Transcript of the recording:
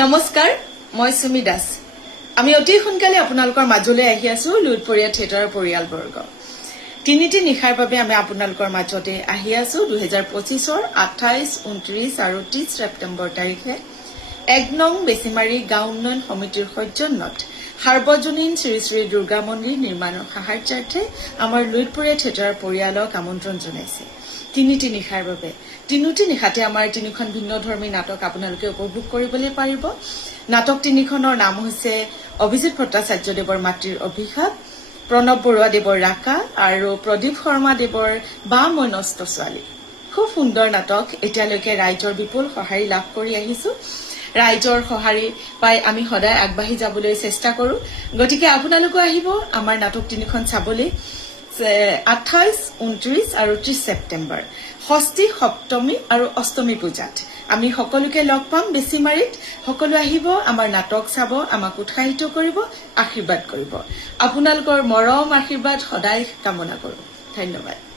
নমস্কাৰ মই সুমি দাস আমি অতি সোনকালে আপোনালোকৰ মাজলৈ আহি আছো লুইতপৰীয়া থিয়েটাৰৰ পৰিয়ালবৰ্গ তিনিটি নিশাৰ বাবে আমি আপোনালোকৰ মাজতে আহি আছো 2025ৰ 28 29 আৰু 30 ছেপ্টেম্বৰ তাৰিখে 1 নং বেছিমাৰী গাঁও উন্নয়ন সমিতিৰ সৌজন্যত সাৰ্বজনীন শ্ৰী শ্ৰী দুৰ্গা মন্দিৰ নিৰ্মাণৰ সাহায্যাৰ্থে আমাৰ লুইতপৰীয়া থিয়েটাৰৰ পৰিয়ালক আমন্ত্ৰণ জনাইছে তিনিটি নিশাৰ বাবে তিনিটি নিশাতে আমাৰ তিনিখন ভিন্নধৰ্মী নাটক আপোনালোকে উপভোগ কৰিবলৈ পাৰিব নাটক তিনিখনৰ নাম হৈছে অভিজিত ভট্টাচাৰ্যদেৱৰ মাতৃৰ অভিশাপ প্ৰণৱ বৰুৱা দেৱৰ ৰাকা আৰু প্ৰদীপ শৰ্মা দেৱৰ বা মই নষ্ট ছোৱালী খুব সুন্দৰ নাটক এতিয়ালৈকে ৰাইজৰ বিপুল সঁহাৰি লাভ কৰি আহিছো ৰাইজৰ সঁহাৰি পাই আমি সদায় আগবাঢ়ি যাবলৈ চেষ্টা কৰো গতিকে আপোনালোকো আহিব আমাৰ নাটক তিনিখন চাবলৈ 28, 29 আৰু 30 ছেপ্টেম্বৰ ষষ্ঠী সপ্তমী আৰু অষ্টমী পূজাত আমি সকলোকে লগ পাম বেছিমাৰীত সকলো আহিব আমাৰ নাটক চাব আমাক উৎসাহিত কৰিব আশীৰ্বাদ কৰিব আপোনালোকৰ মৰম আশীৰ্বাদ সদায় কামনা কৰো ধন্যবাদ